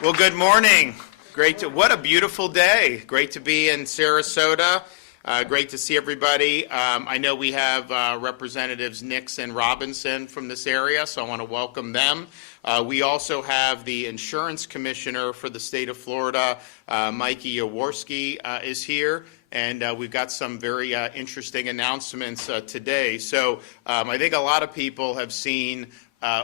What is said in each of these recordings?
Well, good morning. What a beautiful day. Great to be in Sarasota. Great to see everybody. I know we have Representatives Nix and Robinson from this area, so I want to welcome them. We also have the Insurance Commissioner for the state of Florida, Mikey Jaworski, is here. And we've got some very interesting announcements today. So I think a lot of people have seen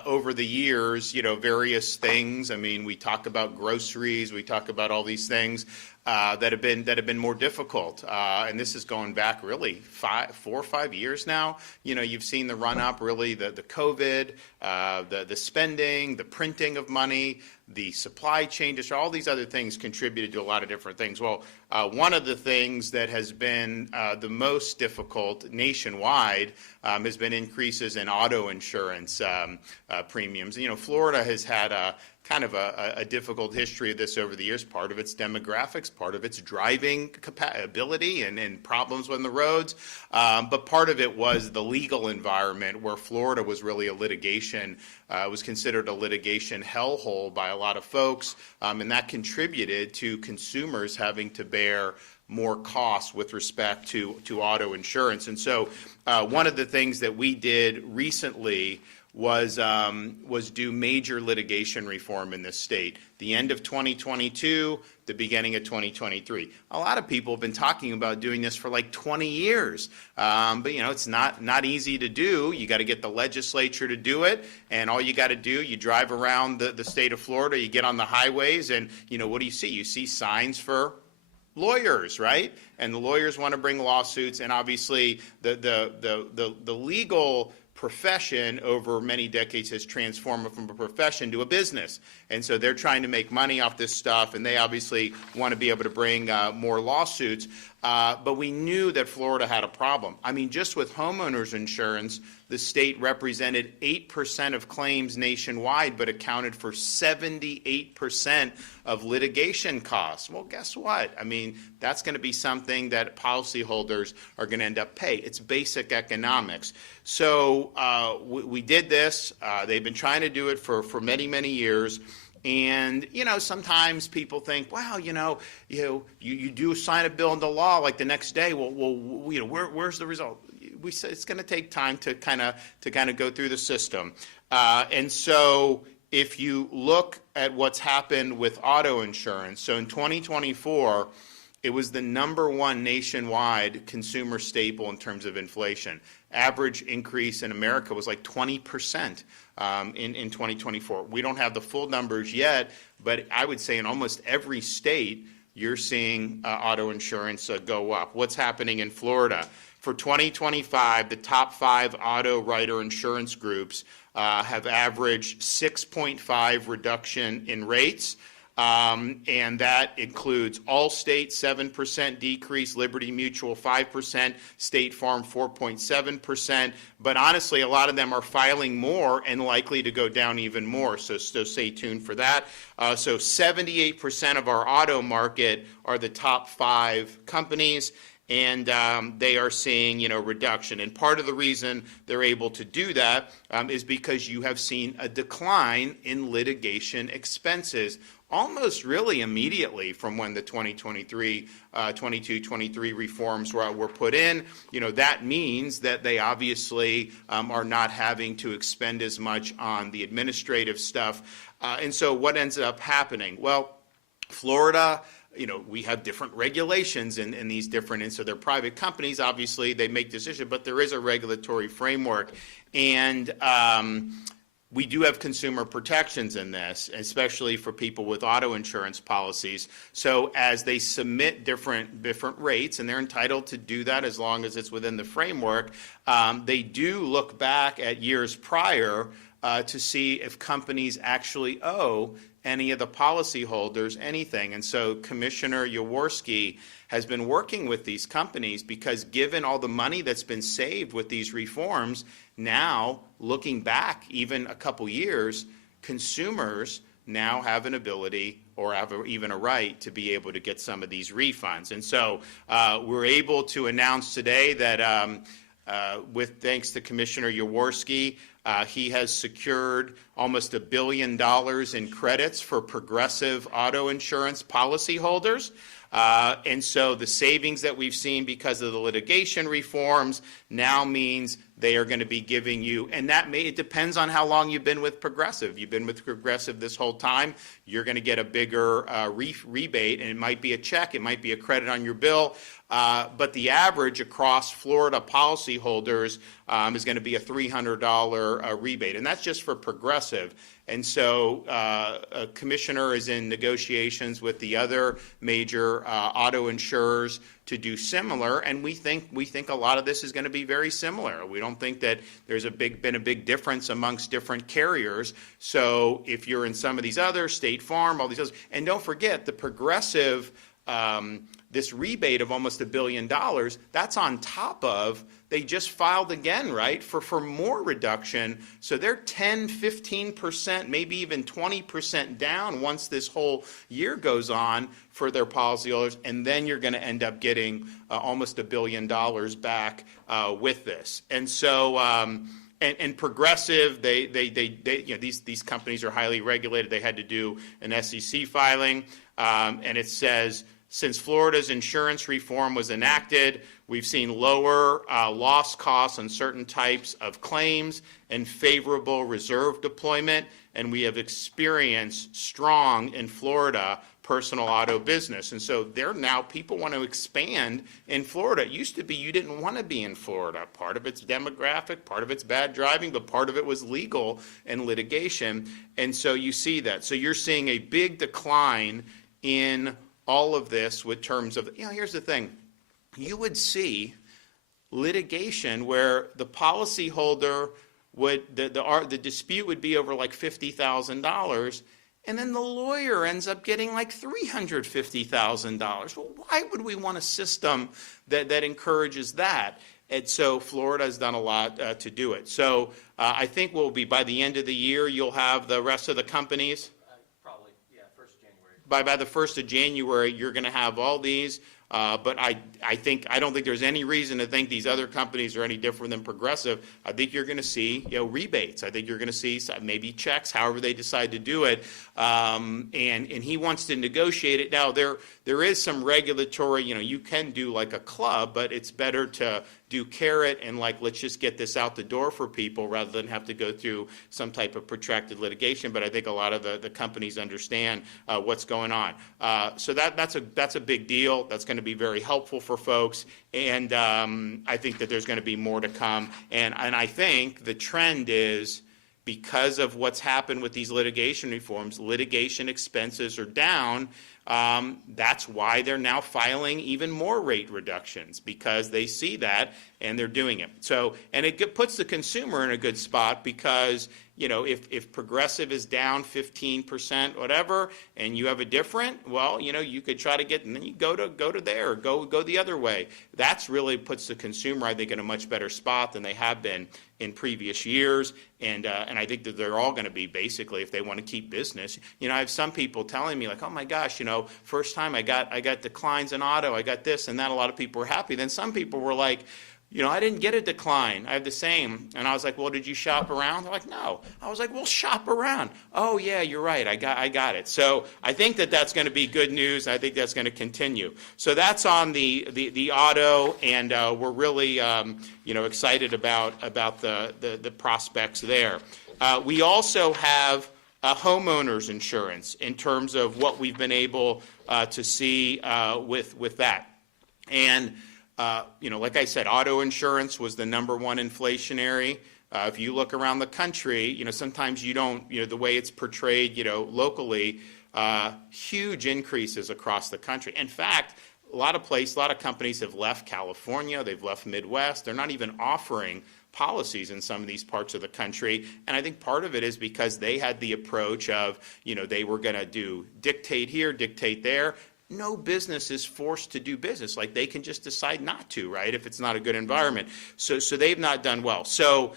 over the years, various things. I mean, we talk about groceries, we talk about all these things that have been more difficult, and this is going back really 4 or 5 years now. You've seen the run up, really the COVID, the spending, the printing of money, the supply chain, just all these other things contributed to a lot of different things. Well, one of the things that has been the most difficult nationwide has been increases in auto insurance premiums. Florida has had kind of a difficult history of this over the years. Part of its demographics, part of its driving ability and problems on the roads, but part of it was the legal environment where Florida was really a litigation, was considered a litigation hellhole by a lot of folks, and that contributed to consumers having to bear more costs with respect to auto insurance. And so one of the things that we did recently was do major litigation reform in this state. The end of 2022, the beginning of 2023. A lot of people have been talking about doing this for like 20 years, but it's not easy to do. You got to get the legislature to do it, and all you got to do, you drive around the state of Florida, you get on the highways, and what do you see? You see signs for lawyers, right? And the lawyers want to bring lawsuits, and obviously the legal profession over many decades has transformed from a profession to a business. And so they're trying to make money off this stuff, and they obviously want to be able to bring more lawsuits. But we knew that Florida had a problem. I mean, just with homeowners insurance, the state represented 8% of claims nationwide, but accounted for 78% of litigation costs. Well, guess what? I mean, that's going to be something that policyholders are going to end up paying. It's basic economics. So we did this. They've been trying to do it for many, many years. And, sometimes people think, well, you do sign a bill into law like the next day. Well, where's the result? We said it's going to take time to kind of go through the system. And so if you look at what's happened with auto insurance, so in 2024, it was the #1 nationwide consumer staple in terms of inflation. Average increase in America was like 20% in 2024. We don't have the full numbers yet, but I would say in almost every state, you're seeing auto insurance go up. What's happening in Florida? For 2025, the top 5 auto writer insurance groups have averaged 6.5 reduction in rates. And that includes Allstate, 7% decrease, Liberty Mutual, 5%, State Farm, 4.7%. But honestly, a lot of them are filing more and likely to go down even more. So stay tuned for that. So 78% of our auto market are the top 5 companies. And they are seeing, reduction. And part of the reason they're able to do that is because you have seen a decline in litigation expenses almost really immediately from when the 22-23 reforms were put in. That means that they obviously are not having to expend as much on the administrative stuff. And so what ends up happening? Well, Florida, we have different regulations in these different, and so they're private companies. Obviously, they make decisions, but there is a regulatory framework. And we do have consumer protections in this, especially for people with auto insurance policies. So as they submit different rates, and they're entitled to do that as long as it's within the framework, they do look back at years prior to see if companies actually owe any of the policyholders anything. And so Commissioner Jaworski has been working with these companies because given all the money that's been saved with these reforms, now looking back even a couple years, consumers now have an ability or have even a right to be able to get some of these refunds. And so we're able to announce today that with thanks to Commissioner Yaworsky, he has secured almost $1 billion in credits for Progressive auto insurance policyholders. And so the savings that we've seen because of the litigation reforms now means they are going to be giving you, and it depends on how long you've been with Progressive. You've been with Progressive this whole time, you're going to get a bigger rebate, and it might be a check, it might be a credit on your bill, but the average across Florida policyholders is going to be a $300 rebate, and that's just for Progressive. And so a commissioner is in negotiations with the other major auto insurers to do similar, and we think a lot of this is going to be very similar. We don't think that there's been a big difference amongst different carriers. So if you're in some of these other, State Farm, all these others, and don't forget the Progressive, this rebate of almost $1 billion, that's on top of, they just filed again, right, for more reduction. So they're 10, 15%, maybe even 20% down once this whole year goes on for their policyholders, and then you're going to end up getting almost $1 billion back with this. And so, and Progressive, they these companies are highly regulated. They had to do an SEC filing, and it says, since Florida's insurance reform was enacted, we've seen lower loss costs on certain types of claims and favorable reserve deployment, and we have experienced strong in Florida personal auto business. And so people want to expand in Florida. It used to be you didn't want to be in Florida. Part of it's demographic, part of it's bad driving, but part of it was legal and litigation. And so you see that. So you're seeing a big decline in all of this with terms of, here's the thing. You would see litigation where the policyholder the dispute would be over like $50,000, and then the lawyer ends up getting like $350,000. Well, why would we want a system that encourages that? And so Florida has done a lot to do it. So I think by the end of the year, you'll have the rest of the companies. Probably, yeah, 1st of January. By the 1st of January, you're going to have all these. But I don't think there's any reason to think these other companies are any different than Progressive. I think you're going to see rebates. I think you're going to see maybe checks, however they decide to do it. And he wants to negotiate it. Now there is some regulatory. You can do like a club, but it's better to do carrot and let's just get this out the door for people rather than have to go through some type of protracted litigation. But I think a lot of the companies understand what's going on. So that's a big deal. That's going to be very helpful for folks, and I think that there's going to be more to come. And I think the trend is, because of what's happened with these litigation reforms, litigation expenses are down. That's why they're now filing even more rate reductions, because they see that and they're doing it. So, and it puts the consumer in a good spot, because if Progressive is down 15%, whatever, and you have a different, well, you could try to get, and then you go to there, or go the other way. That's really puts the consumer, I think, in a much better spot than they have been in previous years. And I think that they're all going to be, basically, if they want to keep business. I have some people telling me, like, oh my gosh, first time I got declines in auto, I got this and that. A lot of people were happy. Then some people were like, I didn't get a decline. I have the same. And I was like, well, did you shop around? They're like, no. I was like, well, shop around. Oh, yeah, you're right. I got it. So I think that that's going to be good news. I think that's going to continue. So that's on the auto, and we're really excited about the prospects there. We also have homeowners insurance in terms of what we've been able to see with that. And like I said, auto insurance was the #1 inflationary. If you look around the country, sometimes you don't, the way it's portrayed, locally, huge increases across the country. In fact, a lot of companies have left California, they've left Midwest. They're not even offering policies in some of these parts of the country. And I think part of it is because they had the approach of, they were going to dictate here, dictate there. No business is forced to do business. Like, they can just decide not to, right, if it's not a good environment. So they've not done well. So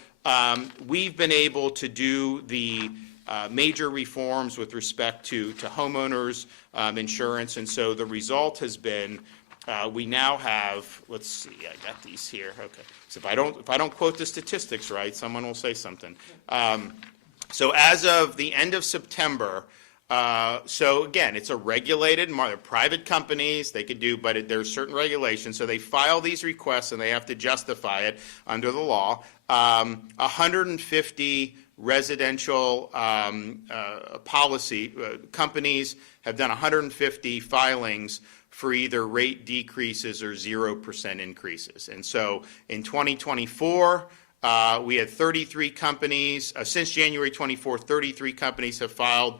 we've been able to do the major reforms with respect to homeowners insurance. And so the result has been we now have, let's see, I got these here, okay. So if I don't quote the statistics right, someone will say something. So as of the end of September, so again, it's a regulated, private companies, they could do, but there's certain regulations, so they file these requests and they have to justify it under the law. 150 residential policy companies have done 150 filings for either rate decreases or 0% increases. And so in 2024, we had 33 companies. Since January 24, 33 companies have filed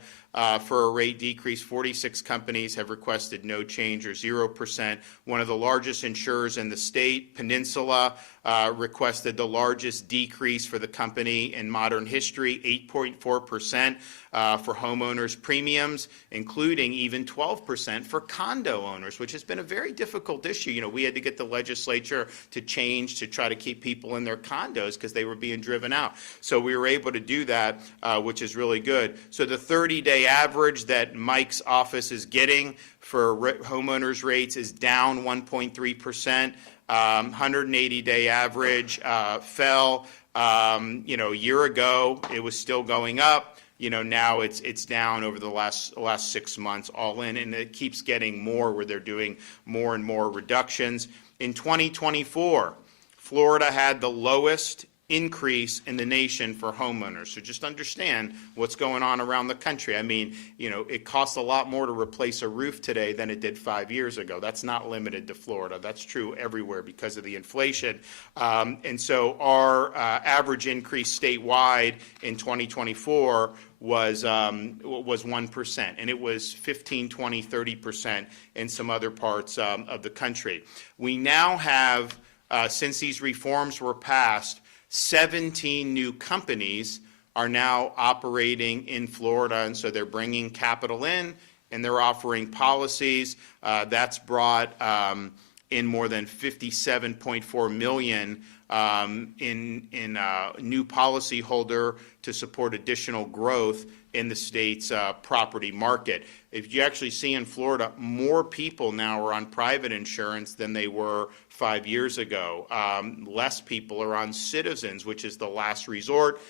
for a rate decrease. 46 companies have requested no change or 0%. One of the largest insurers in the state, Peninsula, requested the largest decrease for the company in modern history, 8.4% for homeowners premiums, including even 12% for condo owners, which has been a very difficult issue. You know, we had to get the legislature to change to try to keep people in their condos because they were being driven out. So we were able to do that, which is really good. So the 30-day average that Mike's office is getting for homeowners rates is down 1.3%. 180-day average fell. A year ago it was still going up. Now it's down over the last 6 months all in, and it keeps getting more where they're doing more and more reductions. In 2024, Florida had the lowest increase in the nation for homeowners. So just understand what's going on around the country. I mean, it costs a lot more to replace a roof today than it did 5 years ago. That's not limited to Florida. That's true everywhere because of the inflation. And so our average increase statewide in 2024 was 1%, and it was 15, 20, 30% in some other parts of the country. We now have, since these reforms were passed, 17 new companies are now operating in Florida, and so they're bringing capital in and they're offering policies. That's brought in more than $57.4 million in new policy holder to support additional growth in the state's property market. If you actually see in Florida, more people now are on private insurance than they were 5 years ago. Less people are on Citizens, which is the last resort,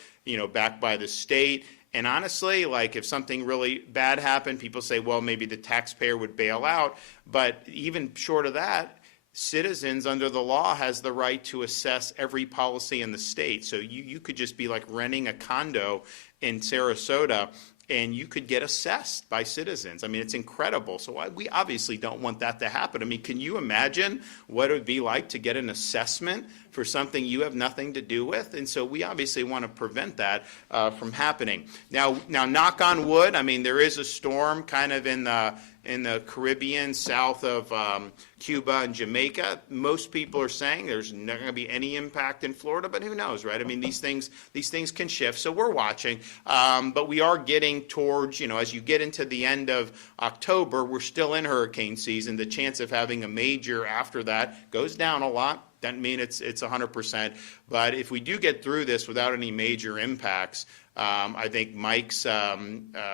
backed by the state. And honestly, like if something really bad happened, people say, well, maybe the taxpayer would bail out. But even short of that, Citizens under the law has the right to assess every policy in the state. So you could just be like renting a condo in Sarasota and you could get assessed by Citizens. I mean, it's incredible. So we obviously don't want that to happen. I mean, can you imagine what it would be like to get an assessment for something you have nothing to do with? And so we obviously want to prevent that from happening. Now, knock on wood, I mean, there is a storm kind of in the Caribbean, south of Cuba and Jamaica. Most people are saying there's not going to be any impact in Florida, but who knows, right? I mean, these things can shift, so we're watching. But we are getting towards, as you get into the end of October, we're still in hurricane season. The chance of having a major after that goes down a lot. Doesn't mean it's 100%. But if we do get through this without any major impacts, I think Mike's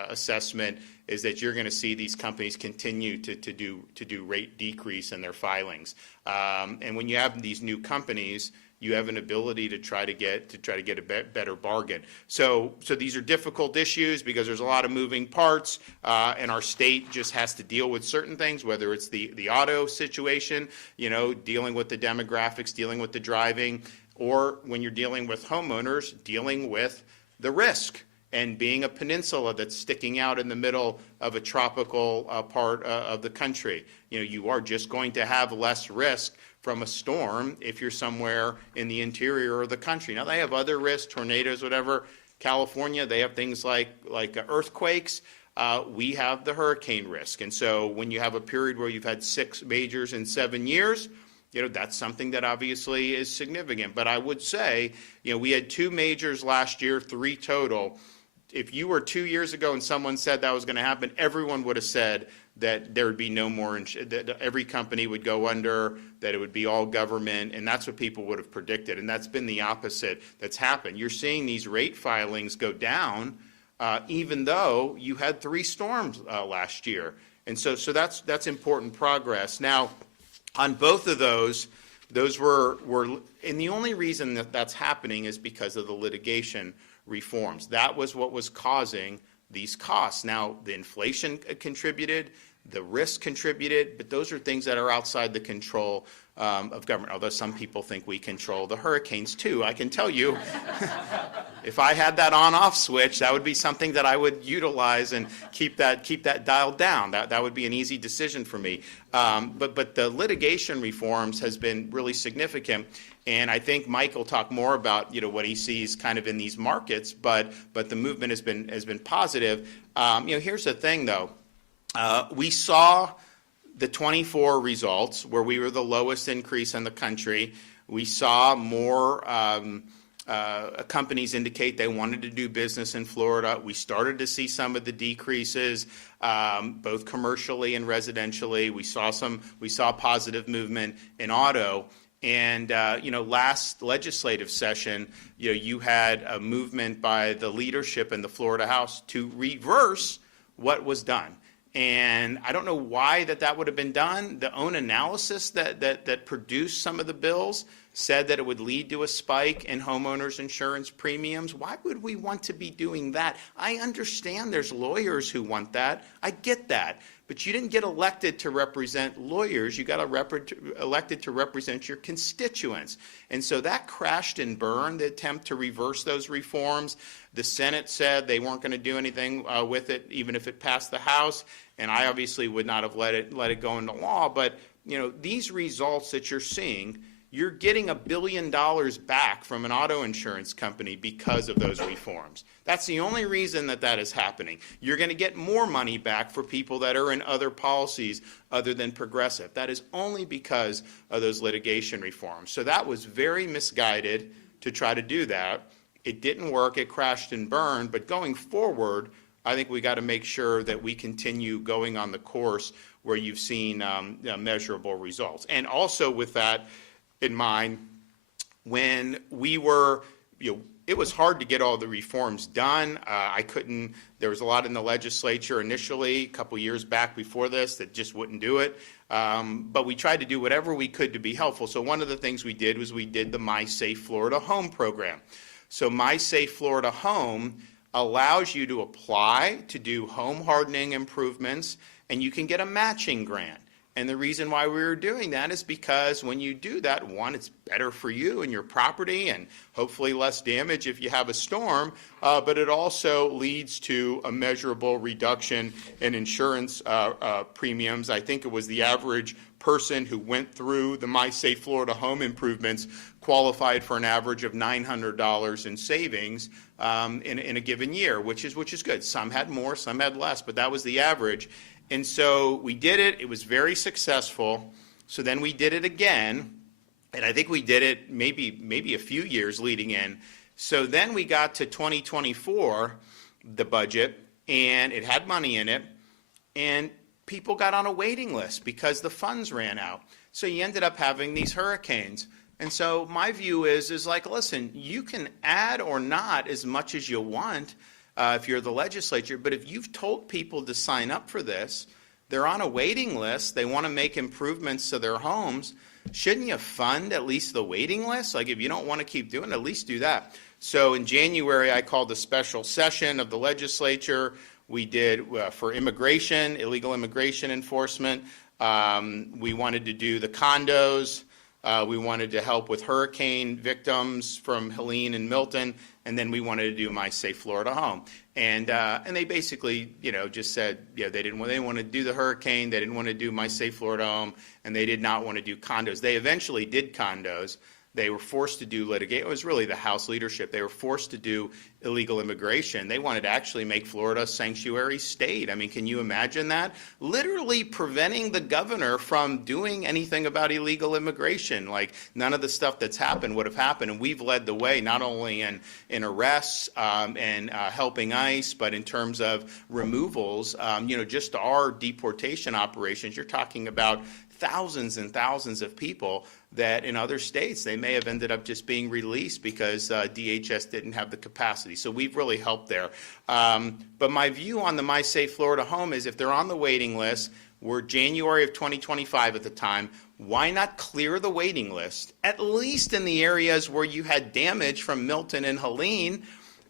assessment is that you're going to see these companies continue to do rate decrease in their filings. And when you have these new companies, you have an ability to try to get a better bargain. So these are difficult issues because there's a lot of moving parts, and our state just has to deal with certain things, whether it's the auto situation, dealing with the demographics, dealing with the driving, or when you're dealing with homeowners, dealing with the risk. And being a peninsula that's sticking out in the middle of a tropical part of the country, you are just going to have less risk from a storm if you're somewhere in the interior of the country. Now, they have other risks, tornadoes, whatever. California, they have things like earthquakes. We have the hurricane risk. And so when you have a period where you've had 6 majors in 7 years, that's something that obviously is significant. But I would say, we had 2 majors last year, 3 total. If you were 2 years ago and someone said that was going to happen, everyone would have said that there would be no more, that every company would go under, that it would be all government, and that's what people would have predicted. And that's been the opposite that's happened. You're seeing these rate filings go down, even though you had 3 storms last year. And so that's important progress. Now, On both of those were, and the only reason that that's happening is because of the litigation reforms. That was what was causing these costs. Now, the inflation contributed, the risk contributed, but those are things that are outside the control of government, although some people think we control the hurricanes too. I can tell you, if I had that on-off switch, that would be something that I would utilize and keep that dialed down. That would be an easy decision for me. But the litigation reforms has been really significant. And I think Mike will talk more about what he sees kind of in these markets, but the movement has been positive. Here's the thing though, we saw the 24 results where we were the lowest increase in the country. We saw more companies indicate they wanted to do business in Florida. We started to see some of the decreases, both commercially and residentially. We saw positive movement in auto. And, last legislative session, you had a movement by the leadership in the Florida House to reverse what was done. And I don't know why that would have been done. The own analysis that produced some of the bills said that it would lead to a spike in homeowners insurance premiums. Why would we want to be doing that? I understand there's lawyers who want that. I get that. But you didn't get elected to represent lawyers. You got elected to represent your constituents. And so that crashed and burned, the attempt to reverse those reforms. The Senate said they weren't going to do anything with it, even if it passed the House. And I obviously would not have let it go into law. But, these results that you're seeing, you're getting $1 billion back from an auto insurance company because of those reforms. That's the only reason that is happening. You're going to get more money back for people that are in other policies other than Progressive. That is only because of those litigation reforms. So that was very misguided to try to do that. It didn't work. It crashed and burned. But going forward, I think we got to make sure that we continue going on the course where you've seen measurable results. And also with that in mind, when we were, it was hard to get all the reforms done. There was a lot in the legislature initially, a couple years back before this, that just wouldn't do it. But we tried to do whatever we could to be helpful. So one of the things we did was we did the My Safe Florida Home program. So My Safe Florida Home allows you to apply to do home hardening improvements, and you can get a matching grant. And the reason why we were doing that is because when you do that, one, it's better for you and your property and hopefully less damage if you have a storm, but it also leads to a measurable reduction in insurance premiums. I think it was the average person who went through the My Safe Florida home improvements qualified for an average of $900 in savings in a given year, which is good. Some had more, some had less, but that was the average. And so we did it. It was very successful. So then we did it again, and I think we did it maybe a few years leading in. So then we got to 2024, the budget, and it had money in it, and people got on a waiting list because the funds ran out. So you ended up having these hurricanes. And so my view is like, listen, you can add or not as much as you want if you're the legislature, but if you've told people to sign up for this, they're on a waiting list, they want to make improvements to their homes, shouldn't you fund at least the waiting list? Like if you don't want to keep doing it, at least do that. So in January, I called a special session of the legislature. We did for immigration, illegal immigration enforcement. We wanted to do the condos. We wanted to help with hurricane victims from Helene and Milton, and then we wanted to do My Safe Florida Home. And they basically, just said, they didn't want to do the hurricane, they didn't want to do My Safe Florida Home, and they did not want to do condos. They eventually did condos. They were forced to do litigation. It was really the House leadership. They were forced to do illegal immigration. They wanted to actually make Florida a sanctuary state. I mean, can you imagine that? Literally preventing the governor from doing anything about illegal immigration. Like none of the stuff that's happened would have happened. And we've led the way not only in arrests and helping ICE, but in terms of removals. Just our deportation operations, you're talking about thousands and thousands of people that in other states they may have ended up just being released because DHS didn't have the capacity. So we've really helped there. But my view on the My Safe Florida Home is if they're on the waiting list, we're January of 2025 at the time, why not clear the waiting list, at least in the areas where you had damage from Milton and Helene?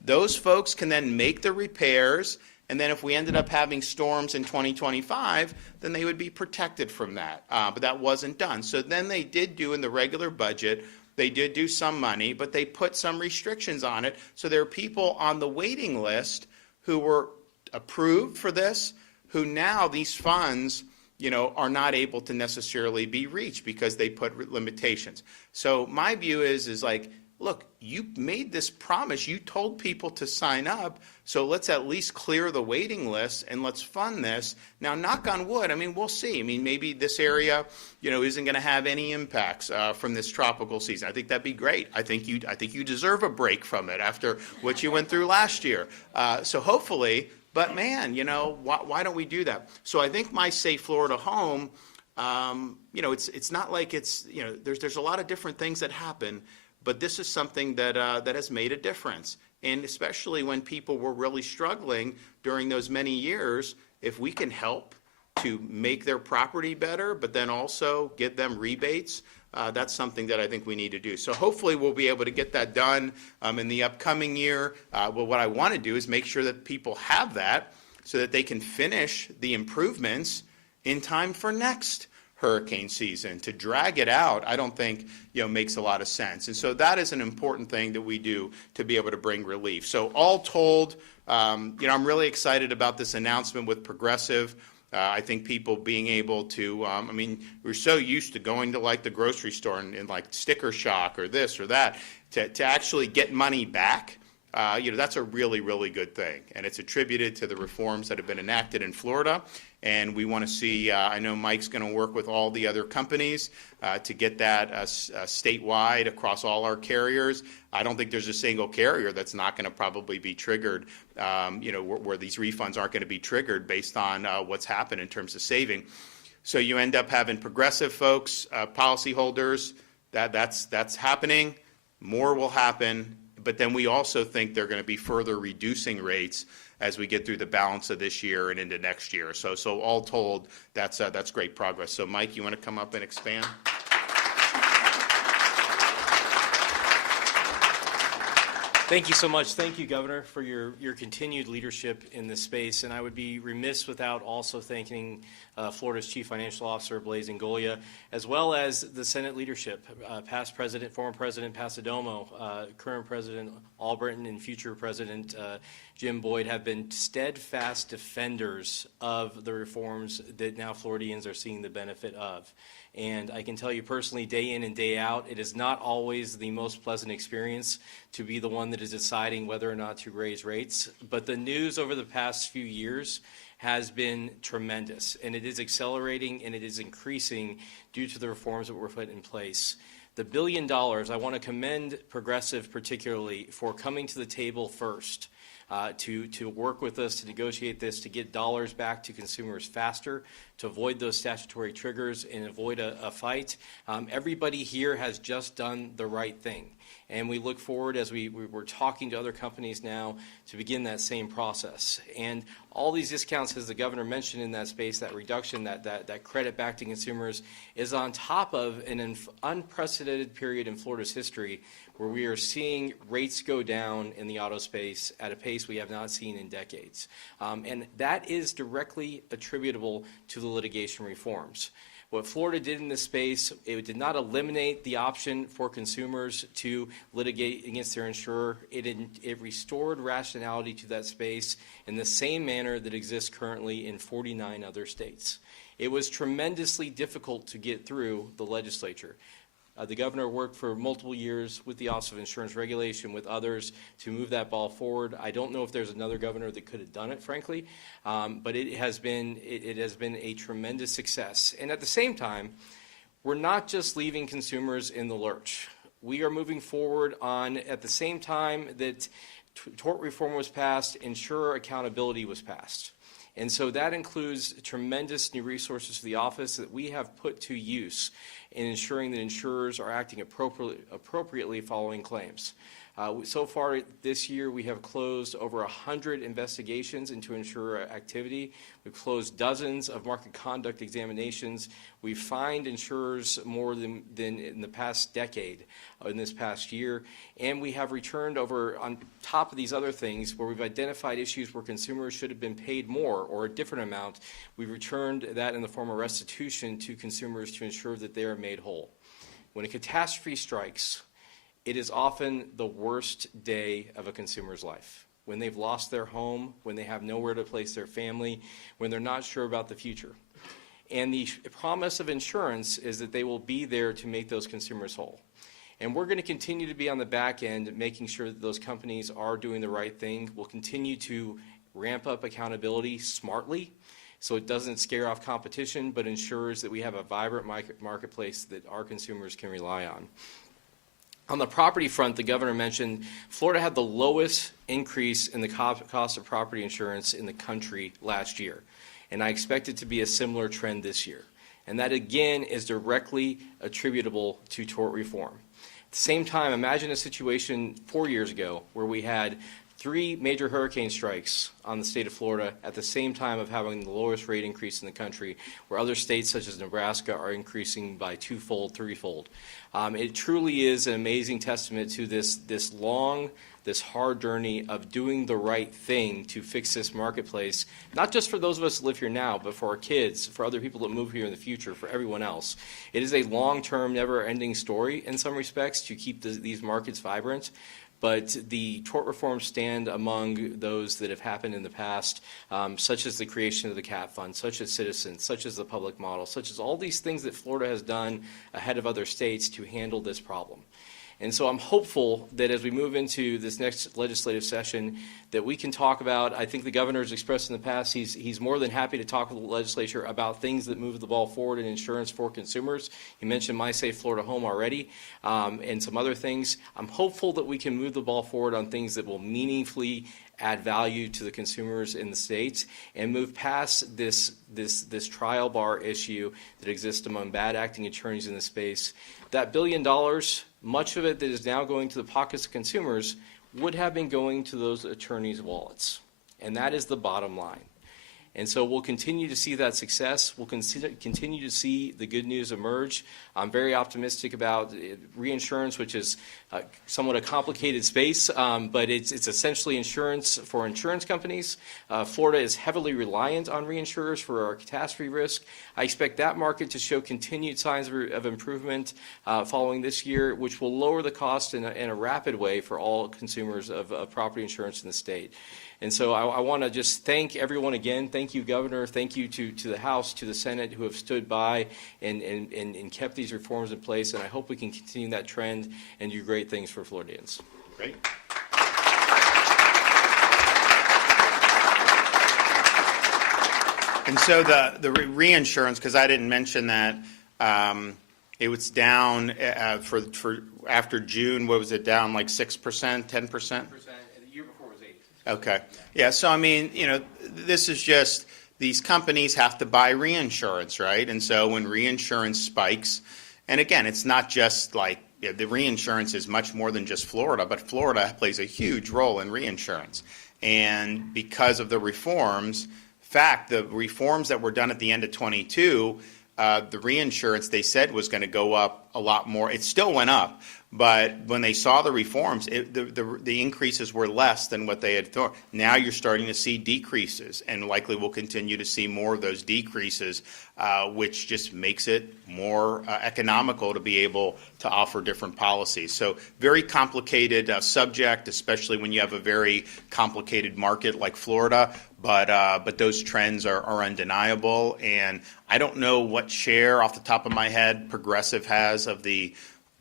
Those folks can then make the repairs, and then if we ended up having storms in 2025, then they would be protected from that. But that wasn't done. So then they did do in the regular budget, they did do some money, but they put some restrictions on it. So there are people on the waiting list who were approved for this, who now these funds, are not able to necessarily be reached because they put limitations. So my view is like, look, you made this promise. You told people to sign up. So let's at least clear the waiting list and let's fund this. Now, knock on wood, we'll see. Maybe this area, isn't going to have any impacts from this tropical season. I think that'd be great. I think you deserve a break from it after what you went through last year. So hopefully, but man, why don't we do that? So I think my Safe Florida Home, it's not like it's, there's a lot of different things that happen, but this is something that has made a difference. And especially when people were really struggling during those many years, if we can help to make their property better, but then also get them rebates, that's something that I think we need to do. So hopefully we'll be able to get that done in the upcoming year. Well, what I want to do is make sure that people have that so that they can finish the improvements in time for next hurricane season. To drag it out, I don't think makes a lot of sense. And so that is an important thing that we do to be able to bring relief. So all told, I'm really excited about this announcement with Progressive. I think people being able to, we're so used to going to like the grocery store and like sticker shock or this or that, to actually get money back. That's a really, really good thing. And it's attributed to the reforms that have been enacted in Florida. And we want to see, I know Mike's going to work with all the other companies to get that statewide across all our carriers. I don't think there's a single carrier that's not going to probably be triggered, where these refunds aren't going to be triggered based on what's happened in terms of saving. So you end up having Progressive folks, policyholders, that's happening. More will happen. But then we also think they're going to be further reducing rates as we get through the balance of this year and into next year. So all told, that's great progress. So Mike, you want to come up and expand? Thank you so much. Thank you, Governor, for your continued leadership in this space. And I would be remiss without also thanking Florida's Chief Financial Officer, Blaise Ingoglia, as well as the Senate leadership, past President, former President Pasadomo, current President Albritton, and future President Jim Boyd have been steadfast defenders of the reforms that now Floridians are seeing the benefit of. And I can tell you personally, day in and day out, it is not always the most pleasant experience to be the one that is deciding whether or not to raise rates. But the news over the past few years has been tremendous, and it is accelerating and it is increasing due to the reforms that were put in place. The $1 billion, I want to commend Progressive particularly for coming to the table first. To work with us to negotiate this, to get dollars back to consumers faster, to avoid those statutory triggers and avoid a fight. Everybody here has just done the right thing. And we look forward, as we're talking to other companies now, to begin that same process. And all these discounts, as the governor mentioned in that space, that reduction, that credit back to consumers, is on top of an unprecedented period in Florida's history where we are seeing rates go down in the auto space at a pace we have not seen in decades. And that is directly attributable to the litigation reforms. What Florida did in this space, it did not eliminate the option for consumers to litigate against their insurer. It restored rationality to that space in the same manner that exists currently in 49 other states. It was tremendously difficult to get through the legislature. The governor worked for multiple years with the Office of Insurance Regulation, with others, to move that ball forward. I don't know if there's another governor that could have done it, frankly, but it has been a tremendous success. And at the same time, we're not just leaving consumers in the lurch. We are moving forward on, at the same time that tort reform was passed, insurer accountability was passed. And so that includes tremendous new resources to the office that we have put to use in ensuring that insurers are acting appropriately following claims. So far this year, we have closed over 100 investigations into insurer activity. We've closed dozens of market conduct examinations. We've fined insurers more than in the past decade, in this past year. And we have returned over, on top of these other things, where we've identified issues where consumers should have been paid more or a different amount, we've returned that in the form of restitution to consumers to ensure that they are made whole. When a catastrophe strikes, it is often the worst day of a consumer's life. When they've lost their home, when they have nowhere to place their family, when they're not sure about the future. And the promise of insurance is that they will be there to make those consumers whole. And we're going to continue to be on the back end making sure that those companies are doing the right thing. We'll continue to ramp up accountability smartly so it doesn't scare off competition, but ensures that we have a vibrant marketplace that our consumers can rely on. On the property front, the governor mentioned Florida had the lowest increase in the cost of property insurance in the country last year. And I expect it to be a similar trend this year. And that, again, is directly attributable to tort reform. At the same time, imagine a situation 4 years ago where we had 3 major hurricane strikes on the state of Florida at the same time of having the lowest rate increase in the country, where other states such as Nebraska are increasing by 2-fold, 3-fold. It truly is an amazing testament to this hard journey of doing the right thing to fix this marketplace, not just for those of us that live here now, but for our kids, for other people that move here in the future, for everyone else. It is a long-term, never-ending story in some respects to keep these markets vibrant. But the tort reforms stand among those that have happened in the past, such as the creation of the CAT fund, such as Citizens, such as the public model, such as all these things that Florida has done ahead of other states to handle this problem. And so I'm hopeful that as we move into this next legislative session that we can talk about, I think the governor has expressed in the past he's more than happy to talk with the legislature about things that move the ball forward in insurance for consumers. He mentioned My Safe Florida Home already, and some other things. I'm hopeful that we can move the ball forward on things that will meaningfully add value to the consumers in the state and move past this trial bar issue that exists among bad acting attorneys in the space. That $1 billion, much of it that is now going to the pockets of consumers, would have been going to those attorneys' wallets. And that is the bottom line. And so we'll continue to see that success. We'll continue to see the good news emerge. I'm very optimistic about reinsurance, which is somewhat a complicated space, but it's essentially insurance for insurance companies. Florida is heavily reliant on reinsurers for our catastrophe risk. I expect that market to show continued signs of improvement following this year, which will lower the cost in a rapid way for all consumers of property insurance in the state. And so I want to just thank everyone again. Thank you, Governor. Thank you to the House, to the Senate, who have stood by and kept these reforms in place. And I hope we can continue that trend and do great things for Floridians. Great. And so the reinsurance, because I didn't mention that, it was down for after June. What was it, down like 6%, 10%? Okay. Yeah, so I mean, this is just, these companies have to buy reinsurance, right? And so when reinsurance spikes, and again, it's not just like, the reinsurance is much more than just Florida, but Florida plays a huge role in reinsurance. And because of the reforms, the reforms that were done at the end of 22, the reinsurance they said was going to go up a lot more. It still went up, but when they saw the reforms, the increases were less than what they had thought. Now you're starting to see decreases, and likely we'll continue to see more of those decreases, which just makes it more economical to be able to offer different policies. So very complicated subject, especially when you have a very complicated market like Florida. But those trends are undeniable, and I don't know what share off the top of my head Progressive has of the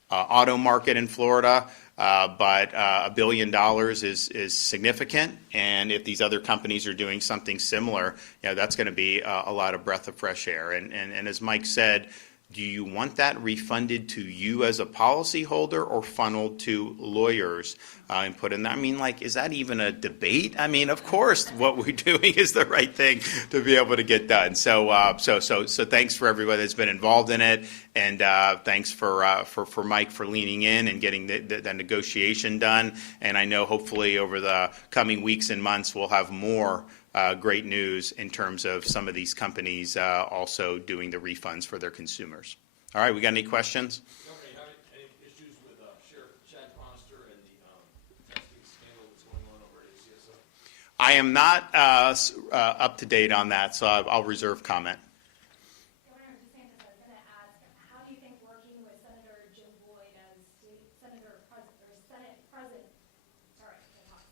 auto market in Florida, but $1 billion is significant, and if these other companies are doing something similar, that's going to be a lot of breath of fresh air. And as Mike said, do you want that refunded to you as a policyholder or funneled to lawyers and put in there. I mean, like, is that even a debate? I mean, of course, what we're doing is the right thing to be able to get done. So thanks for everybody that's been involved in it, and thanks for Mike for leaning in and getting the negotiation done. And I know hopefully over the coming weeks and months we'll have more great news in terms of some of these companies also doing the refunds for their consumers. All right, we got any questions? Any issues with Sheriff Chad Conister and the testing scandal that's going on over at ACSO? I am not up to date on that, so I'll reserve comment. Governor DeSantis, I was going to ask, how do you think working with Senator Jim Boyd as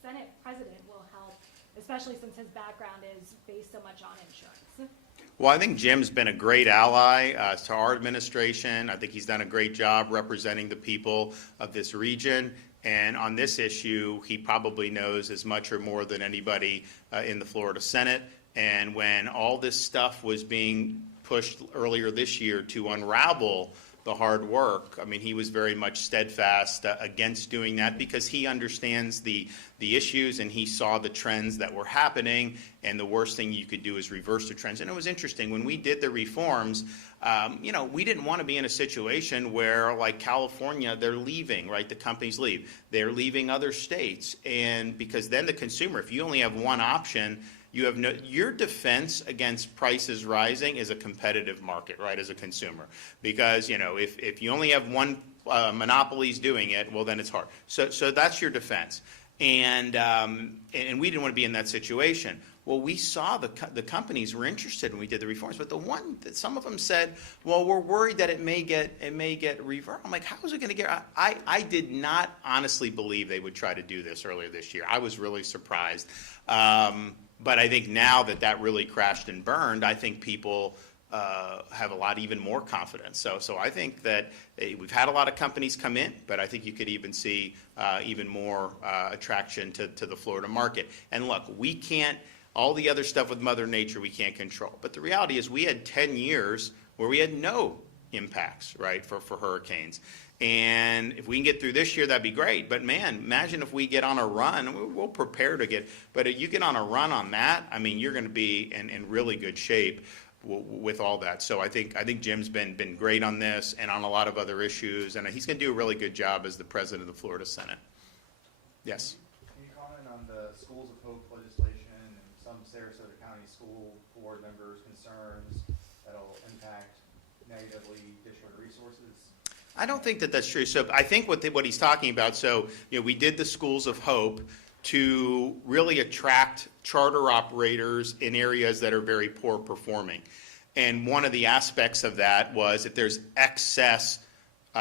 Senate President will help, especially since his background is based so much on insurance? Well, I think Jim's been a great ally to our administration. I think he's done a great job representing the people of this region. And on this issue, he probably knows as much or more than anybody in the Florida Senate. And when all this stuff was being pushed earlier this year to unravel the hard work, I mean, he was very much steadfast against doing that because he understands the issues and he saw the trends that were happening, and the worst thing you could do is reverse the trends. And it was interesting, when we did the reforms, we didn't want to be in a situation where, like California, they're leaving, right? The companies leave. They're leaving other states. And because then the consumer, if you only have one option, you have your defense against prices rising is a competitive market, right, as a consumer. Because, if you only have one monopolies doing it, well, then it's hard. So that's your defense. And we didn't want to be in that situation. Well, we saw the companies were interested when we did the reforms, but the one that some of them said, well, we're worried that it may get reversed. I'm like, how is it going to get? I did not honestly believe they would try to do this earlier this year. I was really surprised. But I think now that really crashed and burned, I think people have a lot even more confidence. So I think that we've had a lot of companies come in, but I think you could even see even more attraction to the Florida market. And look, we can't, all the other stuff with Mother Nature we can't control. But the reality is we had 10 years where we had no impacts, right, for hurricanes. And if we can get through this year, that'd be great. But man, imagine if we get on a run. We'll prepare to but if you get on a run on that, I mean, you're going to be in really good shape with all that. So I think Jim's been great on this and on a lot of other issues, and he's going to do a really good job as the president of the Florida Senate. Yes. Can you comment on the Schools of Hope legislation and some Sarasota County school board members' concerns that'll impact negatively district resources? I don't think that's true. So I think what he's talking about, so we did the Schools of Hope to really attract charter operators in areas that are very poor performing. And one of the aspects of that was if there's excess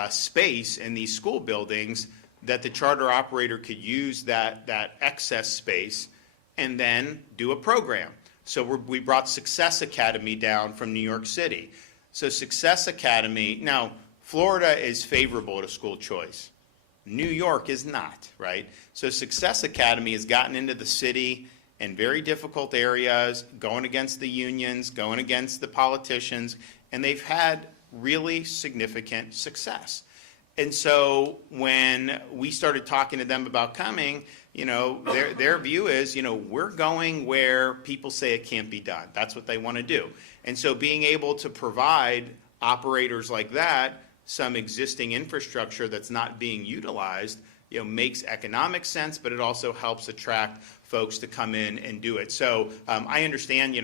space in these school buildings, that the charter operator could use that excess space and then do a program. So we brought Success Academy down from New York City. So Success Academy, now Florida is favorable to school choice. New York is not, right? So Success Academy has gotten into the city in very difficult areas, going against the unions, going against the politicians, and they've had really significant success. And so when we started talking to them about coming, their view is, we're going where people say it can't be done. That's what they want to do. And so being able to provide operators like that some existing infrastructure that's not being utilized, makes economic sense, but it also helps attract folks to come in and do it. So I understand,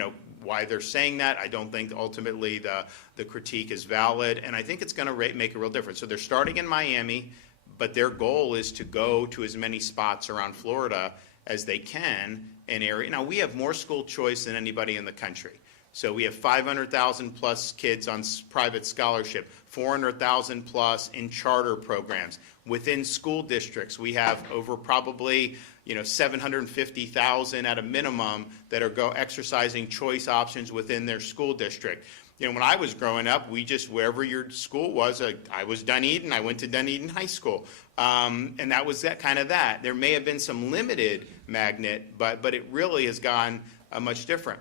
why they're saying that. I don't think ultimately the critique is valid, and I think it's going to make a real difference. So they're starting in Miami, but their goal is to go to as many spots around Florida as they can in area. Now, we have more school choice than anybody in the country. So we have 500,000 plus kids on private scholarship, 400,000 plus in charter programs. Within school districts, we have over probably 750,000 at a minimum that are exercising choice options within their school district. When I was growing up, wherever your school was, I was Dunedin, I went to Dunedin High School. And that was that. There may have been some limited magnet, but it really has gone much different.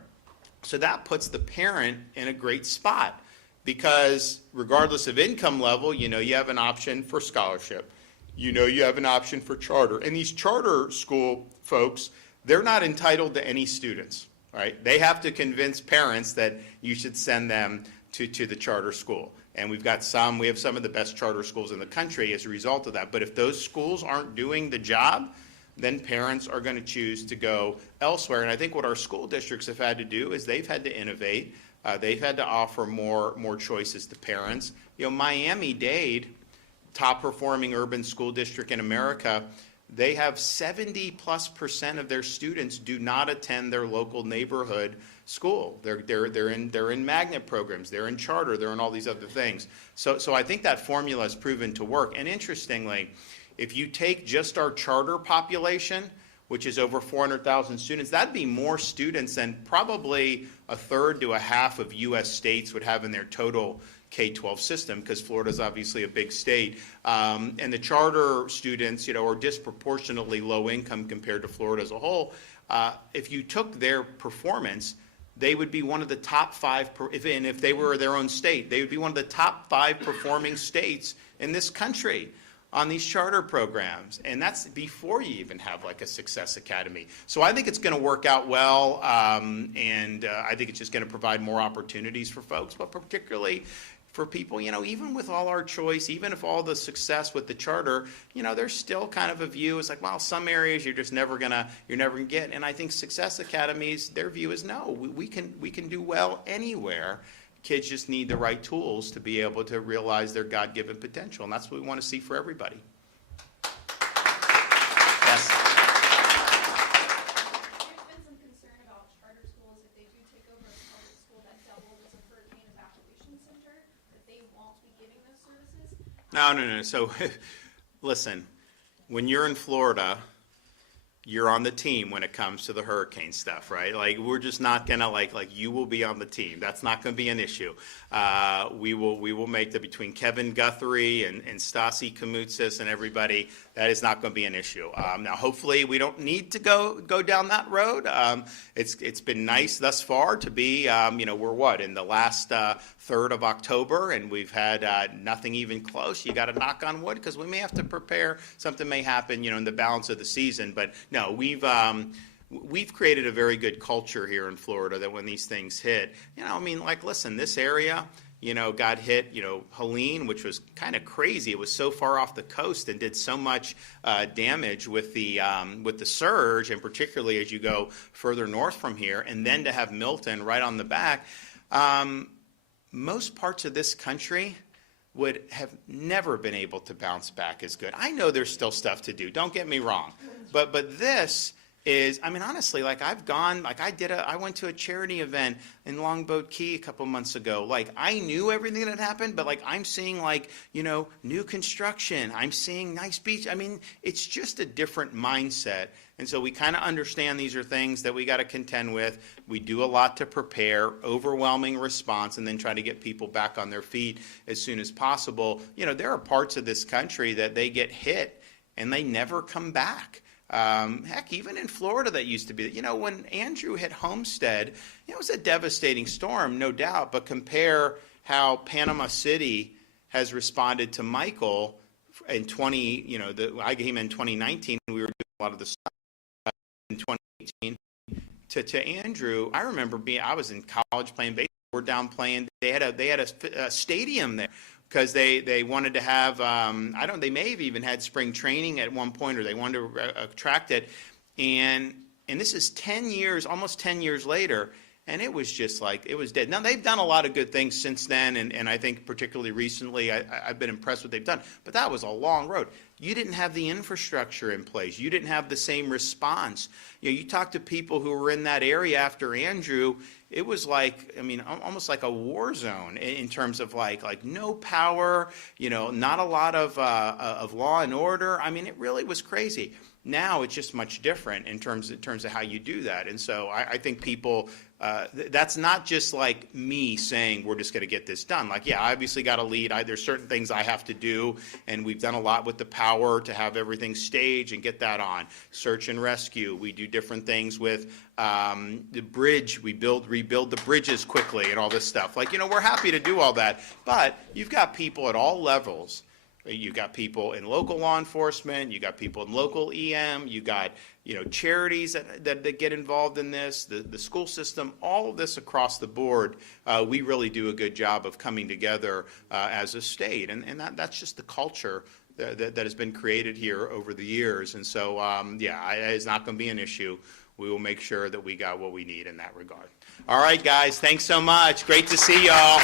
So that puts the parent in a great spot because regardless of income level, you have an option for scholarship. you know you have an option for charter. And these charter school folks, they're not entitled to any students, right? They have to convince parents that you should send them to the charter school. And we have some of the best charter schools in the country as a result of that. But if those schools aren't doing the job, then parents are going to choose to go elsewhere. And I think what our school districts have had to do is they've had to innovate. They've had to offer more choices to parents. You know, Miami-Dade, top performing urban school district in America, they have 70+% of their students do not attend their local neighborhood school. They're in magnet programs, they're in charter, they're in all these other things. So I think that formula has proven to work. And interestingly, if you take just our charter population, which is over 400,000 students, that'd be more students than probably a third to a half of U.S. states would have in their total K-12 system, because Florida is obviously a big state. And the charter students, you know, are disproportionately low income compared to Florida as a whole. If you took their performance, they would be one of the top 5, if they were their own state, they would be one of the top 5 performing states in this country on these charter programs. And that's before you even have like a Success Academy. So I think it's going to work out well, and I think it's just going to provide more opportunities for folks, but particularly for people, you know, even with all our choice, even if all the success with the charter, you know, there's still kind of a view, it's like, well, some areas you're never gonna get. And I think Success Academies, their view is no, we can do well anywhere. Kids just need the right tools to be able to realize their God-given potential, and that's what we want to see for everybody. Yes. There's been some concern about charter schools, if they do take over a public school that doubles as a hurricane evacuation center, that they won't be giving those services. No. So, listen, when you're in Florida, you're on the team when it comes to the hurricane stuff, right? Like, we're just not gonna like you will be on the team. That's not gonna be an issue. We will make between Kevin Guthrie and Stasi Kamutsis and everybody, that is not gonna be an issue. Now, hopefully, we don't need to go down that road. It's been nice thus far to be, you know, we're in the last third of October, and we've had nothing even close. You got to knock on wood, because we may have to prepare. Something may happen, you know, in the balance of the season. But no, we've created a very good culture here in Florida that when these things hit, you know, I mean, like, listen, this area, you know, got hit, you know, Helene, which was kind of crazy. It was so far off the coast and did so much damage with the surge, and particularly as you go further north from here, and then to have Milton right on the back. Most parts of this country would have never been able to bounce back as good. I know there's still stuff to do, don't get me wrong, but this is, I mean, honestly, like, I've gone, like, I went to a charity event in Longboat Key a couple months ago. Like, I knew everything that had happened, but like, I'm seeing, like, you know, new construction, I'm seeing nice beach. I mean, it's just a different mindset. And so we kind of understand these are things that we got to contend with. We do a lot to prepare, overwhelming response, and then try to get people back on their feet as soon as possible. You know, there are parts of this country that they get hit and they never come back. Heck, even in Florida that used to be, you know, when Andrew hit Homestead, it was a devastating storm, no doubt, but compare how Panama City has responded to Michael in I came in 2019, we were doing a lot of the stuff in 2018 to Andrew. I remember I was in college playing baseball, we're down playing, they had a stadium there, because they wanted to have, they may have even had spring training at one point, or they wanted to attract it. And this is 10 years, almost 10 years later, and it was just like, it was dead. Now, they've done a lot of good things since then, and I think particularly recently, I've been impressed with what they've done. But that was a long road. You didn't have the infrastructure in place. You didn't have the same response. You know, you talk to people who were in that area after Andrew, it was like, I mean, almost like a war zone in terms of like no power, you know, not a lot of law and order. I mean, it really was crazy. Now it's just much different in terms of how you do that. And so I think people, that's not just like me saying we're just going to get this done. Like, yeah, I obviously got to lead. There's certain things I have to do, and we've done a lot with the power to have everything staged and get that on. Search and rescue. We do different things with the bridge. We rebuild the bridges quickly and all this stuff. Like, you know, we're happy to do all that. But you've got people at all levels You got people in local law enforcement, you got people in local EM, you got, charities that get involved in this, the school system, all of this across the board. We really do a good job of coming together as a state, and that's just the culture that has been created here over the years. And so, it's not going to be an issue. We will make sure that we got what we need in that regard. All right, guys, thanks so much. Great to see y'all.